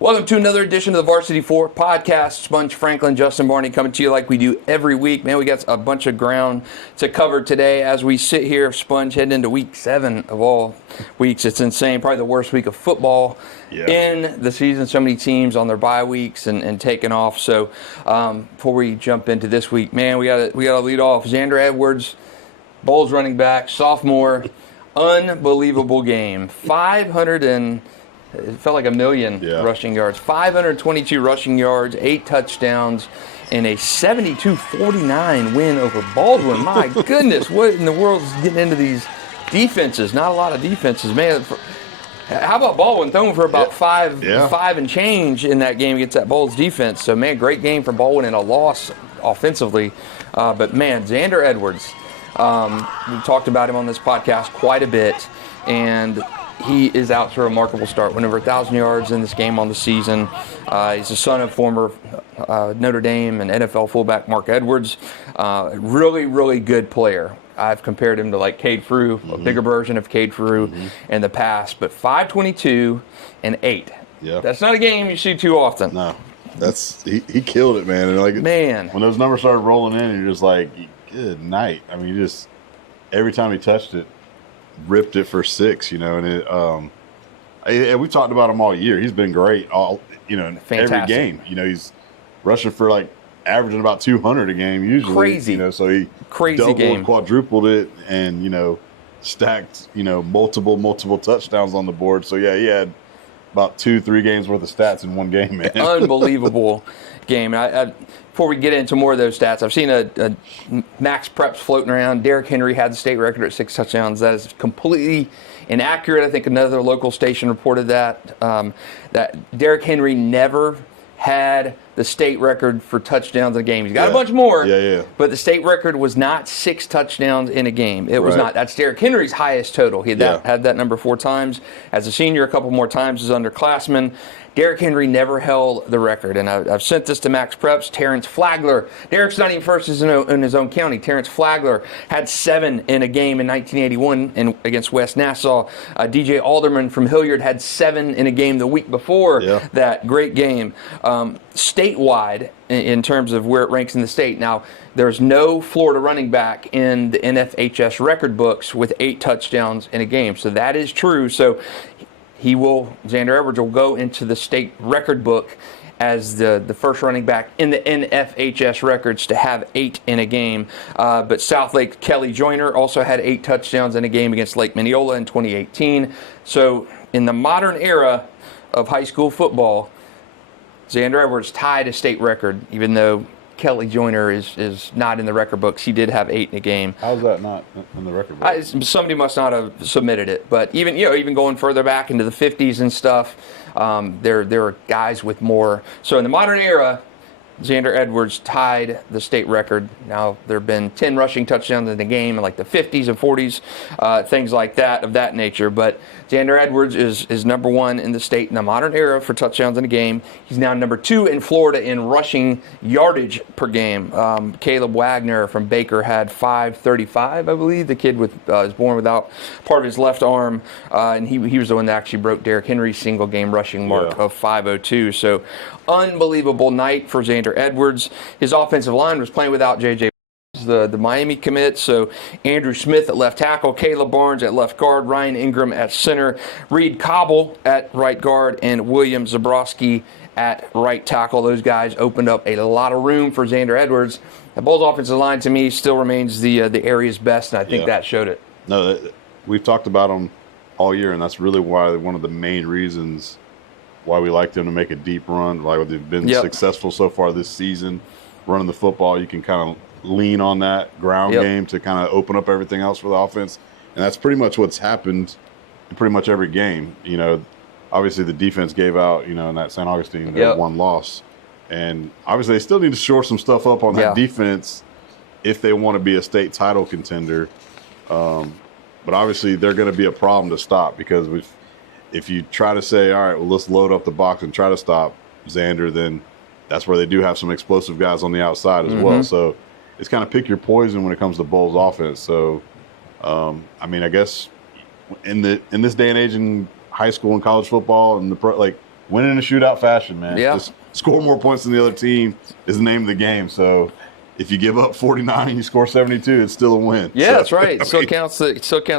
Welcome to another edition of the Varsity 4 podcast. Sponge Franklin, Justin Barney coming to you like we do every week. Man, we got a bunch of ground to cover today as we sit here. Sponge heading into week 7 of all weeks. It's insane. Probably the worst week of football in the season. So many teams on their bye weeks and taking off. So before we jump into this week, man, we got to lead off. Xander Edwards, Bolles running back, sophomore, unbelievable game. It felt like a million rushing yards. 522 rushing yards, 8 touchdowns, and a 72-49 win over Baldwin. My goodness, what in the world is getting into these defenses? Not a lot of defenses, man. How about Baldwin throwing for about five and change in that game against that Bolles defense? So, man, great game for Baldwin and a loss offensively. But, man, Xander Edwards, we talked about him on this podcast quite a bit, and he is out to a remarkable start. Went over 1,000 yards in this game on the season. He's the son of former Notre Dame and NFL fullback Mark Edwards. Really, really good player. I've compared him to like Cade Frew, a bigger version of Cade Frew in the past. But 522 and 8. Yeah. That's not a game you see too often. No, he killed it, man. And when those numbers started rolling in, you're just like, good night. I mean, every time he touched it, ripped it for 6, and we talked about him all year. He's been great in every game. He's rushing for averaging about 200 a game usually. Crazy. So he doubled and quadrupled it and, stacked, multiple touchdowns on the board. So, yeah, he had about 2-3 games worth of stats in one game, man. Unbelievable game. Before we get into more of those stats, I've seen a Max Preps floating around. Derrick Henry had the state record at 6 touchdowns. That is completely inaccurate. I think another local station reported that Derrick Henry never had the state record for touchdowns in a game. He's got a bunch more, but the state record was not 6 touchdowns in a game. It was not. That's Derrick Henry's highest total. He had that number 4 times. As a senior, a couple more times as underclassman. Derrick Henry never held the record, and I've sent this to Max Preps. Terrence Flagler. Derrick's not even first in his own county. Terrence Flagler had 7 in a game in 1981 against West Nassau. DJ Alderman from Hilliard had 7 in a game the week before that great game. Statewide, in terms of where it ranks in the state. Now, there's no Florida running back in the NFHS record books with 8 touchdowns in a game. So that is true. So Xander Edwards will go into the state record book as the first running back in the NFHS records to have 8 in a game. But Southlake Kelly Joyner also had 8 touchdowns in a game against Lake Mineola in 2018. So in the modern era of high school football, Xander Edwards tied a state record, even though Kelly Joyner is not in the record books. He did have 8 in a game. How's that not in the record books? Somebody must not have submitted it. But even going further back into the 50s and stuff, there are guys with more. So in the modern era, Xander Edwards tied the state record. Now, there have been 10 rushing touchdowns in the game in the 50s and 40s, things like that, of that nature. But Xander Edwards is number 1 in the state in the modern era for touchdowns in a game. He's now number 2 in Florida in rushing yardage per game. Caleb Wagner from Baker had 535, I believe. The kid was born without part of his left arm, and he was the one that actually broke Derrick Henry's single game rushing mark of 502. So unbelievable night for Xander Edwards. His offensive line was playing without J.J. the Miami commit. So Andrew Smith at left tackle, Caleb Barnes at left guard, Ryan Ingram at center, Reed Cobble at right guard, and William Zabrowski at right tackle. Those guys opened up a lot of room for Xander Edwards. The Bulls offensive line, to me, still remains the area's best, and I think that showed it. No, we've talked about him all year, and that's really one of the main reasons why we like them to make a deep run. Like they've been successful so far this season, running the football. You can kind of lean on that ground game to kind of open up everything else for the offense. And that's pretty much what's happened in pretty much every game. Obviously the defense gave out, in that St. Augustine, their one loss. And obviously they still need to shore some stuff up on that defense if they want to be a state title contender. But obviously they're going to be a problem to stop, because if you try to say, all right, well, let's load up the box and try to stop Xander, then that's where they do have some explosive guys on the outside as well. So it's kind of pick your poison when it comes to Bolles offense. So, I guess in this day and age in high school and college football and win in a shootout fashion, man. Yeah. Just score more points than the other team is the name of the game. So if you give up 49 and you score 72, it's still a win. Yeah, so, that's right. It still counts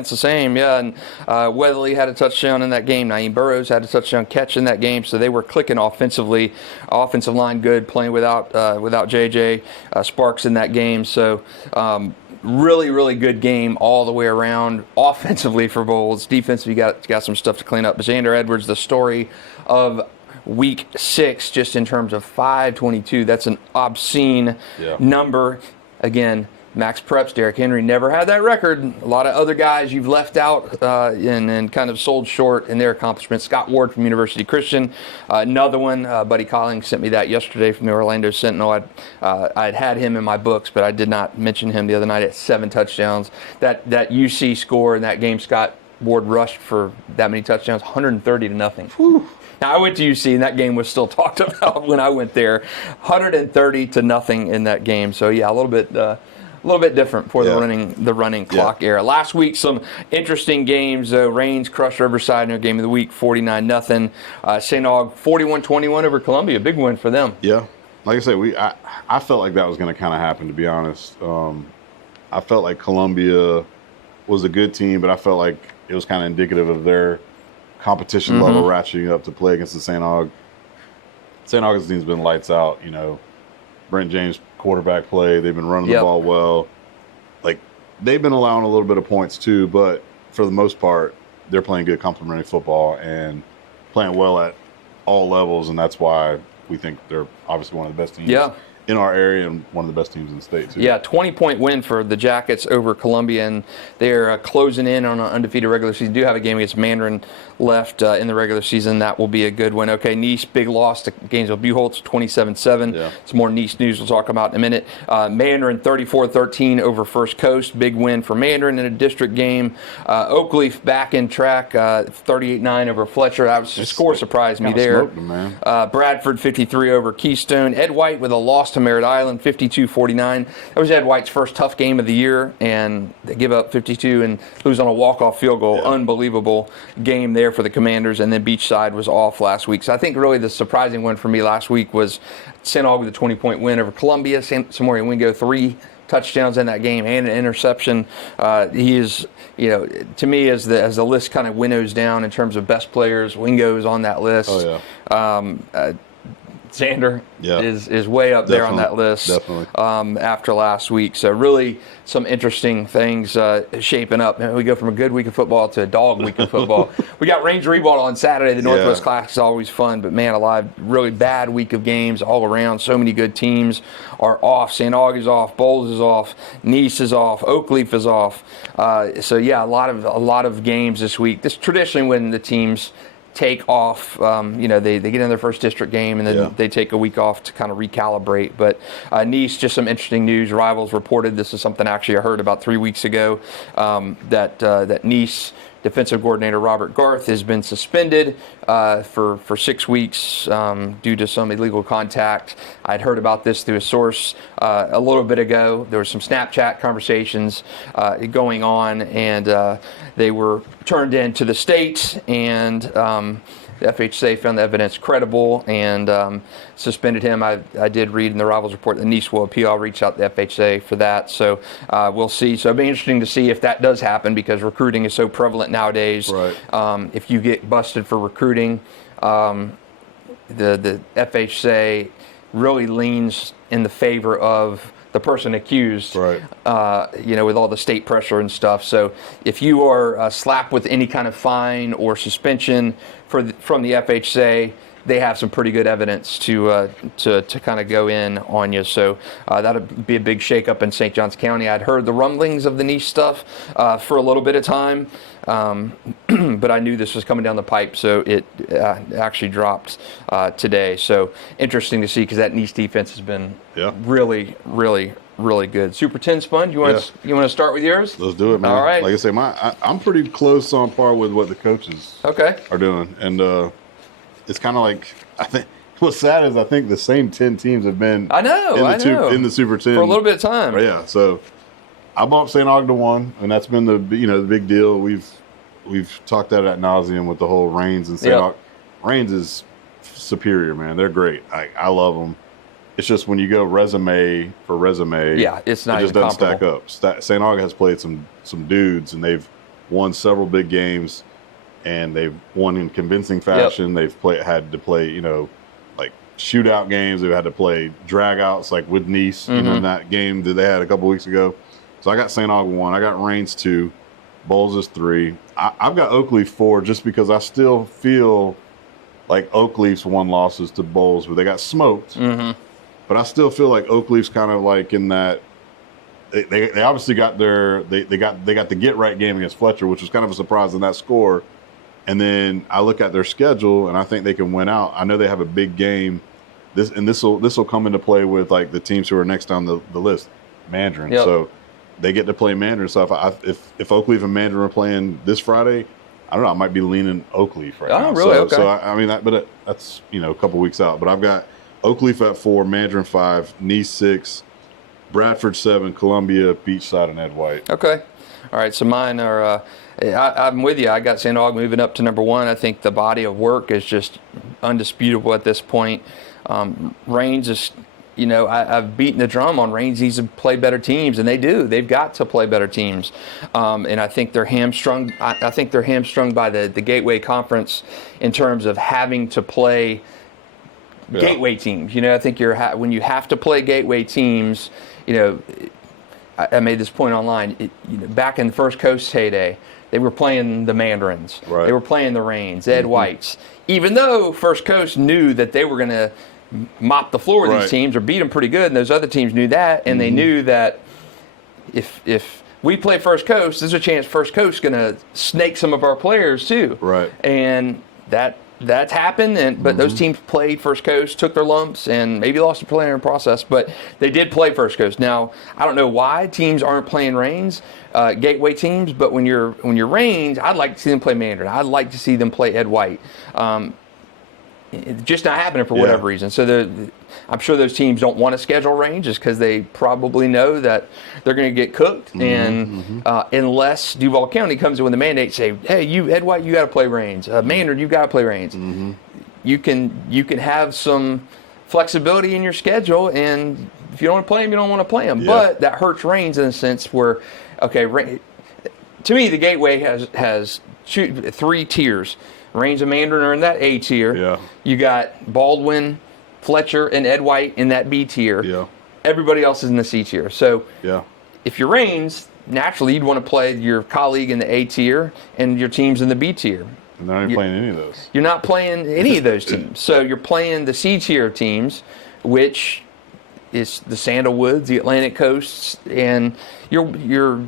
the same. Yeah, and Weatherly had a touchdown in that game. Naeem Burrows had a touchdown catch in that game. So they were clicking offensively. Offensive line good, playing without JJ Sparks in that game. So really, really good game all the way around. Offensively for Bolles, defensively got some stuff to clean up. But Xander Edwards, the story of Week 6, just in terms of 522, that's an obscene number. Again, Max Preps, Derrick Henry never had that record. A lot of other guys you've left out and kind of sold short in their accomplishments. Scott Ward from University Christian, another one. Buddy Collings sent me that yesterday from the Orlando Sentinel. I'd had him in my books, but I did not mention him the other night at 7 touchdowns. That UC score in that game, Scott Ward rushed for that many touchdowns, 130-0. Whew. Now, I went to UC, and that game was still talked about when I went there. 130-0 in that game. So, yeah, a little bit different for the running clock era. Last week, some interesting games. Reigns crushed Riverside in their game of the week, 49-0. St. Aug, 41-21 over Columbia. Big win for them. Yeah. Like I said, I felt like that was going to kind of happen, to be honest. I felt like Columbia was a good team, but I felt like it was kind of indicative of their competition level ratcheting up to play against the St. Aug. St. Augustine's been lights out, Brent James quarterback play. They've been running the ball well. Like, they've been allowing a little bit of points too, but for the most part, they're playing good complementary football and playing well at all levels, and that's why we think they're obviously one of the best teams in our area and one of the best teams in the state too. Yeah, 20-point win for the Jackets over Columbia, and they're closing in on an undefeated regular season. Do have a game against Mandarin left in the regular season. That will be a good win. Okay, Nice, big loss to Gainesville Buchholz, 27-7. Yeah. Some more Nice news we'll talk about in a minute. Mandarin 34-13 over First Coast. Big win for Mandarin in a district game. Oakleaf back in track, 38-9 over Fletcher. That was the score surprised me there. Smoked them, man. Bradford 53 over Keystone. Ed White with a loss to Merritt Island, 52-49. That was Ed White's first tough game of the year, and they give up 52 and lose on a walk-off field goal. Yeah. Unbelievable game there for the Commanders, and then Beachside was off last week. So I think really the surprising one for me last week was St. Aug with a 20-point win over Columbia. Samoria Wingo, 3 touchdowns in that game and an interception. He is, to me, as the list kind of winnows down in terms of best players, Wingo is on that list. Oh, yeah. Xander is way up there on that list after last week. So really some interesting things shaping up. We go from a good week of football to a dog week of football. We got Ranger Reball on Saturday. The Northwest Classic is always fun, but man alive, really bad week of games all around. So many good teams are off. St. Aug is off. Bolles is off. Nice is off. Oakleaf is off. So yeah, a lot of games this week. This traditionally when the teams take off, they get in their first district game and then they take a week off to kind of recalibrate. But Nice, just some interesting news. Rivals reported, this is something actually I heard about 3 weeks ago, that Nice defensive coordinator Robert Garth has been suspended for 6 weeks due to some illegal contact. I'd heard about this through a source a little bit ago. There were some Snapchat conversations going on, and they were turned in to the state, and the FHSA found the evidence credible and suspended him. I did read in the Rivals report that Nice will appeal. I'll reach out to the FHSA for that. So we'll see. So it'll be interesting to see if that does happen because recruiting is so prevalent nowadays. Right. If you get busted for recruiting, the FHSA really leans in the favor of the person accused, right. With all the state pressure and stuff. So if you are slapped with any kind of fine or suspension from the FHSA, they have some pretty good evidence to kind of go in on you. So that'll be a big shakeup in St. Johns County. I'd heard the rumblings of the Nice stuff for a little bit of time, but I knew this was coming down the pipe, so it actually dropped today. So interesting to see because that Nice defense has been really, really, really good. Super 10 Sponge, you want to start with yours? Let's do it, man. All right. Like I say, I'm pretty close on par with what the coaches are doing, and it's kind of like, I think what's sad is I think the same 10 teams have been in the Super 10 for a little bit of time. Yeah, so I bumped St. Aug to 1, and that's been the big deal. We've talked that ad nauseum with the whole Reigns and St. Aug. Reigns is superior, man. They're great. I love them. It's just when you go resume for resume, it's not it just even doesn't stack comparable. up. St. Aug has played some dudes, and they've won several big games, and they've won in convincing fashion. They've had to play, like shootout games. They've had to play dragouts, like with Nice, in that game that they had a couple weeks ago. So I got St. Aug 1. I got Rains 2. Bolles is 3. I've got Oakleaf 4 just because I still feel like Oakleaf's won losses to Bolles where they got smoked. But I still feel like Oakleaf's kind of like in that they obviously got they got the get right game against Fletcher, which was kind of a surprise in that score. And then I look at their schedule and I think they can win out. I know they have a big game. This will come into play with like the teams who are next on the list, Mandarin. So they get to play Mandarin. So if Oakleaf and Mandarin are playing this Friday, I don't know. I might be leaning Oakleaf right now. Oh, really? So, okay. So I mean, that's a couple weeks out. But I've got Oakleaf at 4, Mandarin 5, Nice 6, Bradford 7, Columbia, Beachside, and Ed White. Okay. All right. So mine are. I'm with you. I got St. Aug moving up to number 1. I think the body of work is just undisputable at this point. Rains is. I've beaten the drum on Rains. He's to play better teams, and they do. They've got to play better teams, and I think they're hamstrung. I think they're hamstrung by the Gateway Conference in terms of having to play Gateway teams. I think when you have to play Gateway teams. I made this point online. Back in the First Coast heyday, they were playing the Mandarins. Right. They were playing the Rains, Ed Whites. Even though First Coast knew that they were going to mop the floor with these teams or beat them pretty good, and those other teams knew that, and they knew that if we play First Coast, there's a chance First Coast's going to snake some of our players too. Right. And that's happened, but those teams played First Coast, took their lumps, and maybe lost a player in the process, but they did play First Coast. Now, I don't know why teams aren't playing Rains, Gateway teams, but when you're Rains, I'd like to see them play Mandarin. I'd like to see them play Ed White. It's just not happening for whatever reason. So I'm sure those teams don't want to schedule Rains just because they probably know that they're going to get cooked. And unless Duval County comes in with a mandate, say, hey, Ed White, you got to play Rains. Mandarin, you got to play Rains. You can have some flexibility in your schedule, and if you don't want to play them, you don't want to play them. But that hurts Rains in a sense where, to me, the Gateway has 3 tiers. Rains and Mandarin are in that A tier. Yeah. You got Baldwin, Fletcher, and Ed White in that B tier. Yeah. Everybody else is in the C tier. So if you're Rains, naturally you'd want to play your colleague in the A tier and your team's in the B tier. And they're not even playing any of those. You're not playing any of those teams. So you're playing the C tier teams, which is the Sandalwoods, the Atlantic Coasts, and your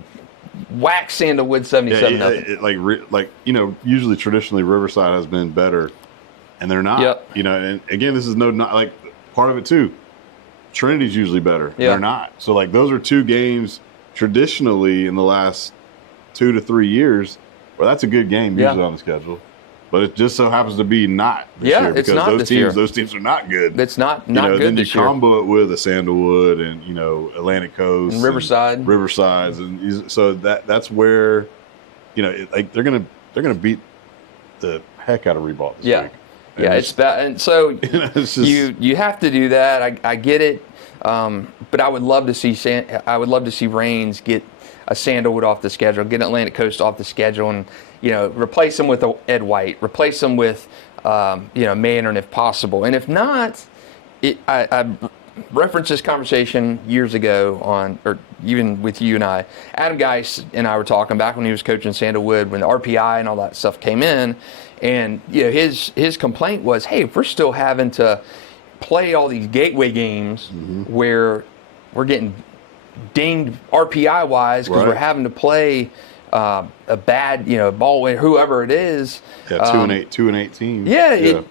wax Sandalwood 77-0. Usually traditionally Riverside has been better, and they're not. And again, this is not like part of it too. Trinity's usually better. They're not. So like those are 2 games traditionally in the last 2 to 3 years where that's a good game usually on the schedule. But it just so happens to be not this year because those teams are not good. It's not good then this you year. combo it with a Sandalwood and Atlantic Coast and Riverside, and so that's where they're gonna beat the heck out of Reebok this week. It's bad, and so you have to do that. I get it, but I would love to see Rains get a Sandalwood off the schedule, get Atlantic Coast off the schedule, and replace them with Ed White, replace them with Mandarin if possible, and if not, I referenced this conversation years ago or even with you and I. Adam Geis and I were talking back when he was coaching Sandalwood when the RPI and all that stuff came in, and his complaint was, hey, if we're still having to play all these Gateway games where we're getting dinged RPI wise because we're having to play a bad Baldwin, whoever it is. 2-8 teams.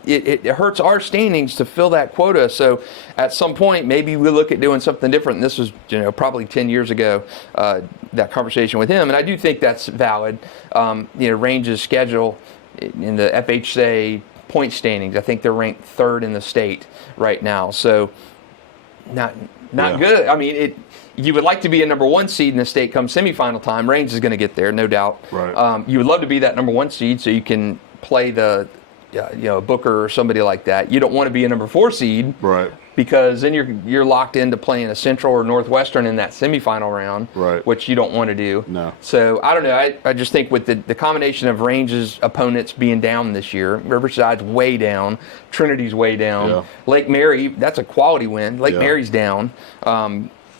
It hurts our standings to fill that quota. So at some point maybe we look at doing something different. And this was probably 10 years ago, that conversation with him, and I do think that's valid. Range's schedule in the FHA point standings, I think they're ranked 3rd in the state right now. So not good. I mean, you would like to be a number 1 seed in the state come semifinal time. Range is going to get there, no doubt. Right. You would love to be that number 1 seed so you can play the Booker or somebody like that. You don't want to be a number 4 seed, right? Because then you're locked into playing a Central or Northwestern in that semifinal round, right? Which you don't want to do. No. So I don't know. I just think with the combination of Range's opponents being down this year, Riverside's way down, Trinity's way down, Yeah. Lake Mary, that's a quality win. Lake Yeah. Mary's down.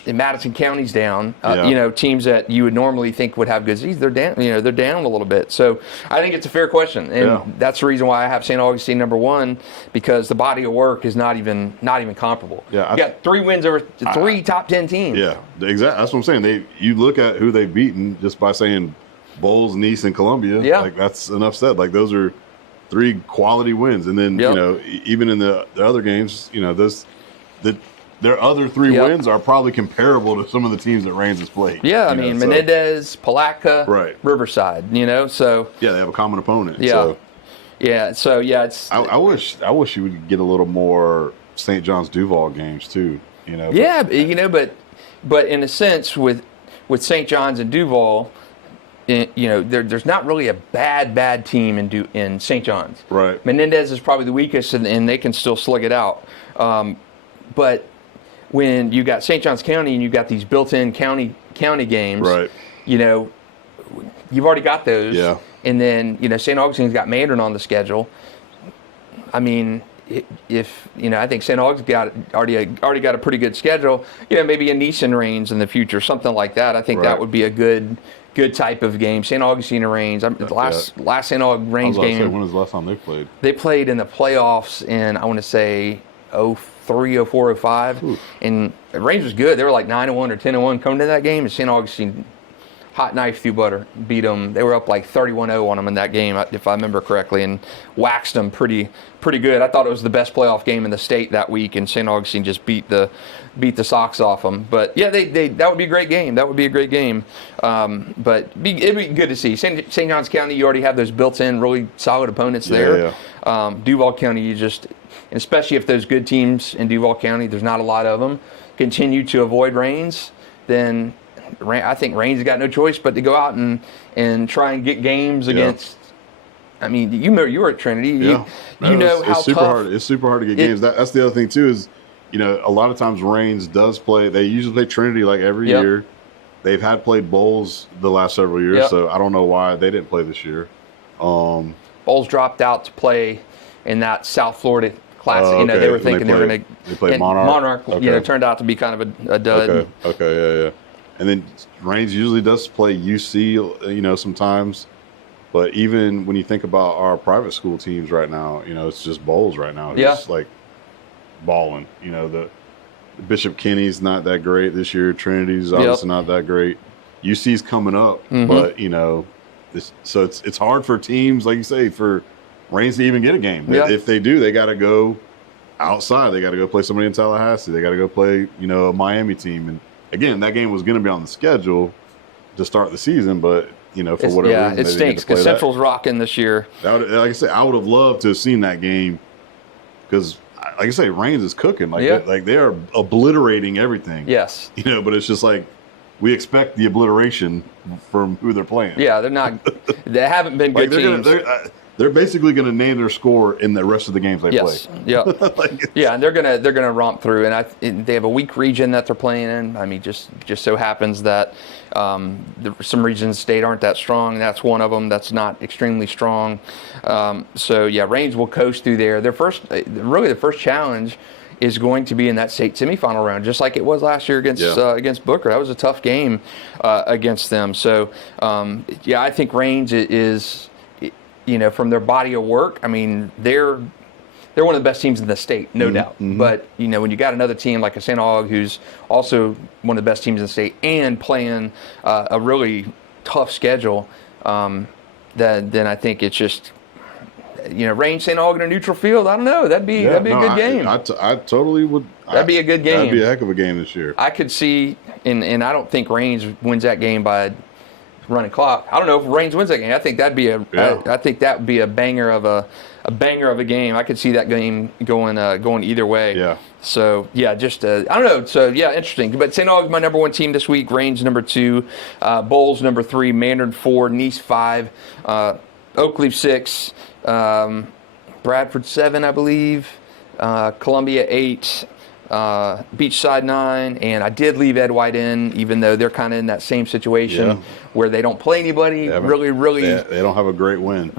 And Madison County's down. Yeah. Teams that you would normally think would have good seasons, they're down. They're down a little bit. So I think it's a fair question, and that's the reason why I have St. Augustine number 1, because the body of work is not even comparable. Yeah, you got 3 wins over 3 top 10 teams. Yeah, exactly. That's what I'm saying. You look at who they've beaten just by saying Bolles, Nice, and Columbia. Yeah, like that's enough said. Like those are 3 quality wins, and then even in the other games, their other 3 wins are probably comparable to some of the teams that Raines has played. Yeah, I mean, Menendez, Palatka, right. Riverside, so. Yeah, they have a common opponent. Yeah. So. Yeah, so, it's. I wish you would get a little more St. John's Duval games, too. Yeah, but in a sense, with St. John's and Duval, there's not really a bad team in St. John's. Right. Menendez is probably the weakest, and they can still slug it out. But when you got St. Johns County and you got these built-in county games, right? You've already got those. Yeah. And then St. Augustine's got Mandarin on the schedule. I mean, I think St. Aug's already got a pretty good schedule. Maybe a Nice and Raines in the future, something like that. I think that would be a good type of game. St. Augustine and Raines. Last St. Aug Raines game. When was the last time they played? They played in the playoffs in, I want to say, 03, 04, 05. Ooh. And Raines was good. They were like 9-1 or 10-1 coming to that game. And St. Augustine, hot knife through butter, beat them. They were up like 31-0 on them in that game, if I remember correctly, and waxed them pretty good. I thought it was the best playoff game in the state that week, and St. Augustine just beat the socks off them. But yeah, that would be a great game. That would be a great game. But it'd be good to see. St. Johns County, you already have those built-in, really solid opponents there. Yeah. Duval County, and especially if those good teams in Duval County, there's not a lot of them, continue to avoid Raines, then I think Raines has got no choice but to go out and try and get games against. I mean, you were at Trinity. Yeah. It's super tough. hard. It's super hard to get games. That's the other thing too is, a lot of times Raines does play. They usually play Trinity like every year. They've had played Bolles the last several years, so I don't know why they didn't play this year. Bolles dropped out to play in that South Florida Classic. Okay. They were thinking they were going to. They played Monarch. Monarch, turned out to be kind of a dud. Okay, yeah. And then Raines usually does play UC, sometimes. But even when you think about our private school teams right now, it's just Bolles right now. It's like balling. The Bishop Kenny's not that great this year. Trinity's obviously not that great. UC's coming up, but so it's hard for teams, like you say, for Raines to even get a game. Yeah. If they do, they got to go outside. They got to go play somebody in Tallahassee. They got to go play, a Miami team. And again, that game was going to be on the schedule to start the season, but for whatever reason, it stinks because Central's rocking this year. Like I said, I would have loved to have seen that game because, like I say, Raines is cooking. They are obliterating everything. Yes. But it's just like we expect the obliteration from who they're playing. Yeah, they're not. They haven't been good teams. They're basically going to name their score in the rest of the games they play. Yeah, and they're gonna romp through. And they have a weak region that they're playing in. I mean, just so happens that some regions in the state aren't that strong. That's one of them that's not extremely strong. Raines will coast through there. The first challenge is going to be in that state semifinal round, just like it was last year against Booker. That was a tough game against them. So I think Raines is. From their body of work, I mean, they're one of the best teams in the state, no doubt. Mm-hmm. But, when you got another team like a St. Aug, who's also one of the best teams in the state and playing a really tough schedule, then I think it's just, Raines, St. Aug in a neutral field, I don't know. That'd be a good game. I totally would. That'd be a good game. That'd be a heck of a game this year. I could see, and I don't think Raines wins that game by running clock. I don't know if Raines wins that game. I think that'd be I think that would be a banger of a game. I could see that game going either way. Yeah. So I don't know. So interesting. But St. Aug's my number 1 team this week. Raines number 2, Bolles number 3, Mandarin 4, Nice 5, Oakleaf 6, Bradford 7, I believe, Columbia 8, Beachside 9, and I did leave Ed White in, even though they're kind of in that same situation where they don't play anybody. They don't have a great win.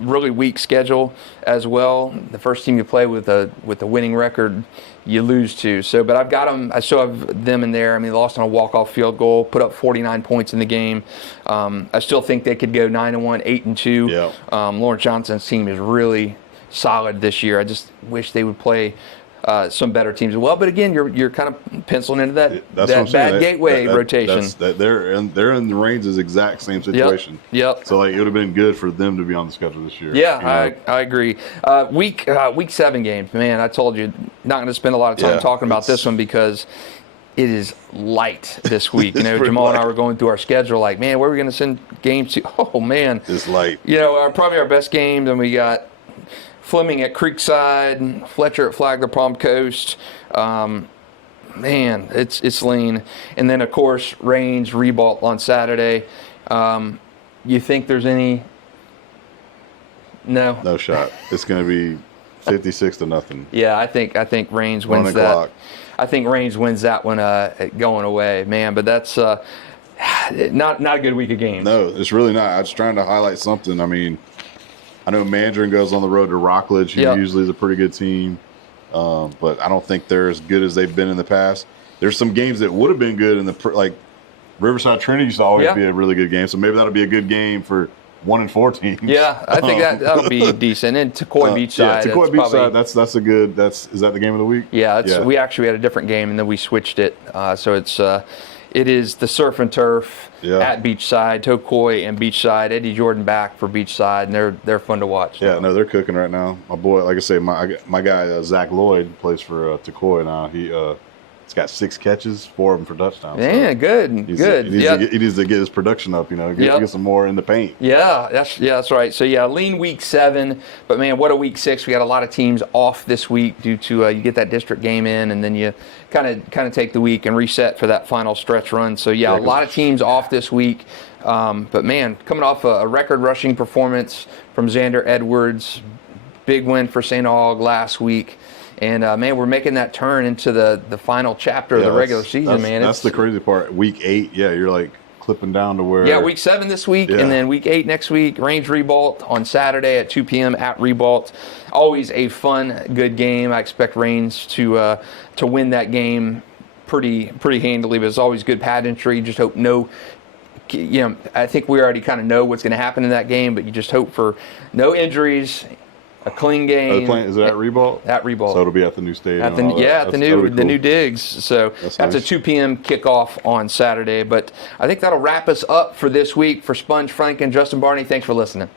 Really weak schedule as well. The first team you play with a winning record, you lose to. So, but I've got them. I still have them in there. I mean, they lost on a walk-off field goal, put up 49 points in the game. I still think they could go 9-1, 8-2. Yeah. Lawrence Johnson's team is really solid this year. I just wish they would play some better teams as well. But again, you're kind of penciling into that bad gateway rotation. They're in the Reigns' exact same situation. Yep. So like it would have been good for them to be on the schedule this year. Yeah, I agree. Week 7 games, man. I told you not going to spend a lot of time talking about this one because it is light this week. Jamal and I were going through our schedule like, man, where are we going to send games to? Oh man, it's light. Probably our best games, and we got Fleming at Creekside, Fletcher at Flagler Palm Coast. Man, it's lean. And then, of course, Range, Ribault on Saturday. You think there's any? No. No shot. It's going to be 56-0. Yeah, I think Range wins that. Clock. I think Range wins that one going away, man. But that's not a good week of games. No, it's really not. I was trying to highlight something. I mean, I know Mandarin goes on the road to Rockledge, who usually is a pretty good team, but I don't think they're as good as they've been in the past. There's some games that would have been good in like Riverside Trinity used to always be a really good game, so maybe that'll be a good game for 1-4 teams. Yeah, I think that'll be decent. And Tecoy Beachside. Yeah, Tecoy Beachside. That's a good. Is that the game of the week? Yeah, we actually had a different game and then we switched it. So it is the Surf and Turf at Beachside, Tecoy and Beachside. Eddie Jordan back for Beachside, and they're fun to watch. Yeah, no, they're cooking right now. My boy, like I say, my guy Zach Lloyd plays for Tecoy now. He's got 6 catches, 4 of them for touchdowns. Yeah, good. He needs to get his production up. Get some more in the paint. Yeah, that's right. So lean week 7, but man, what a week 6. We got a lot of teams off this week due to you get that district game in, and then you kind of take the week and reset for that final stretch run. So a lot of teams off this week. But man, coming off a record rushing performance from Xander Edwards, big win for St. Aug last week. And, man, we're making that turn into the final chapter of the regular season, man. That's the crazy part. Week 8, you're like clipping down to where. Yeah, week 7 this week, and then week 8 next week. Range Ribault on Saturday at 2 p.m. at Ribault. Always a fun, good game. I expect Range to win that game pretty handily, but it's always good pageantry. Just hope I think we already kind of know what's going to happen in that game, but you just hope for no injuries. A clean game. Is it at Ribault? At Ribault. So it'll be at the new stadium. At the new digs. So that's a 2 p.m. kickoff on Saturday. But I think that'll wrap us up for this week. For Sponge Franklin, Justin Barney, thanks for listening.